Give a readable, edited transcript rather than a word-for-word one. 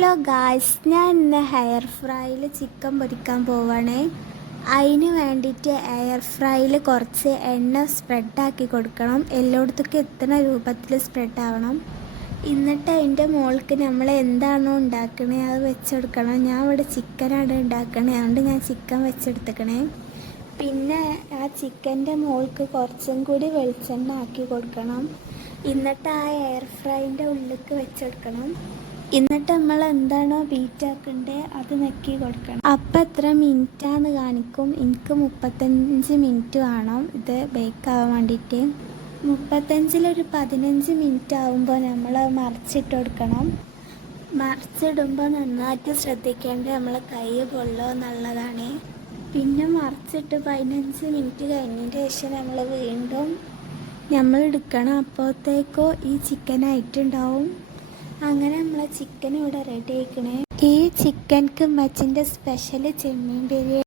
Hello guys, ഞാൻ ഇന്ന് hair ഫ്രൈയിൽ chicken പൊരിക്കാൻ പോവാണ്. അതിന് വേണ്ടിയിട്ട് എയർ ഫ്രൈയിൽ കുറച്ച് എണ്ണ സ്പ്രെഡാക്കി കൊടുക്കണം. എല്ലായിടത്തേക്ക് എത്തുന്ന രൂപത്തിൽ സ്പ്രെഡ് ആവണം. എന്നിട്ട് അതിൻ്റെ മുകൾക്ക് നമ്മൾ എന്താണോ ഉണ്ടാക്കണേ അത് വെച്ചെടുക്കണം. ഞാൻ ഇവിടെ ചിക്കനാണ് ഉണ്ടാക്കണേ, അതുകൊണ്ട് ഞാൻ ചിക്കൻ വെച്ചെടുത്തേക്കണേ. പിന്നെ ആ ചിക്കൻ്റെ മുകൾക്ക് കുറച്ചും കൂടി വെളിച്ചെണ്ണ ആക്കി കൊടുക്കണം. എന്നിട്ട് ആ എയർ ഫ്രൈൻ്റെ ഉള്ളിലേക്ക് വെച്ചെടുക്കണം. എന്നിട്ട് നമ്മൾ എന്താണോ ബീറ്റാക്കണ്ടേ അത് നെക്കി കൊടുക്കണം. അപ്പം എത്ര മിനിറ്റാന്ന് കാണിക്കും. എനിക്ക് 35 മിനിറ്റ് വേണം ഇത് ബേക്കാവാൻ വേണ്ടിയിട്ട്. 35-ലൊരു 15 മിനിറ്റ് ആകുമ്പോൾ നമ്മൾ മറിച്ചിട്ട് കൊടുക്കണം. മറിച്ചിടുമ്പോൾ നന്നായിട്ട് ശ്രദ്ധിക്കേണ്ടത് നമ്മൾ കൈ പൊള്ളോ എന്നുള്ളതാണ്. പിന്നെ മറിച്ചിട്ട് 15 മിനിറ്റ് കഴിഞ്ഞതിന് ശേഷം നമ്മൾ വീണ്ടും എടുക്കണം. അപ്പോഴത്തേക്കോ ഈ ചിക്കനായിട്ടുണ്ടാവും. അങ്ങനെ നമ്മളെ ചിക്കൻ ഇവിടെ റെഡി ആയിക്കണേ. ഈ ചിക്കൻക്ക് മച്ചിൻ്റെ സ്പെഷ്യൽ ചെമ്മീൻ ബിരിയാണി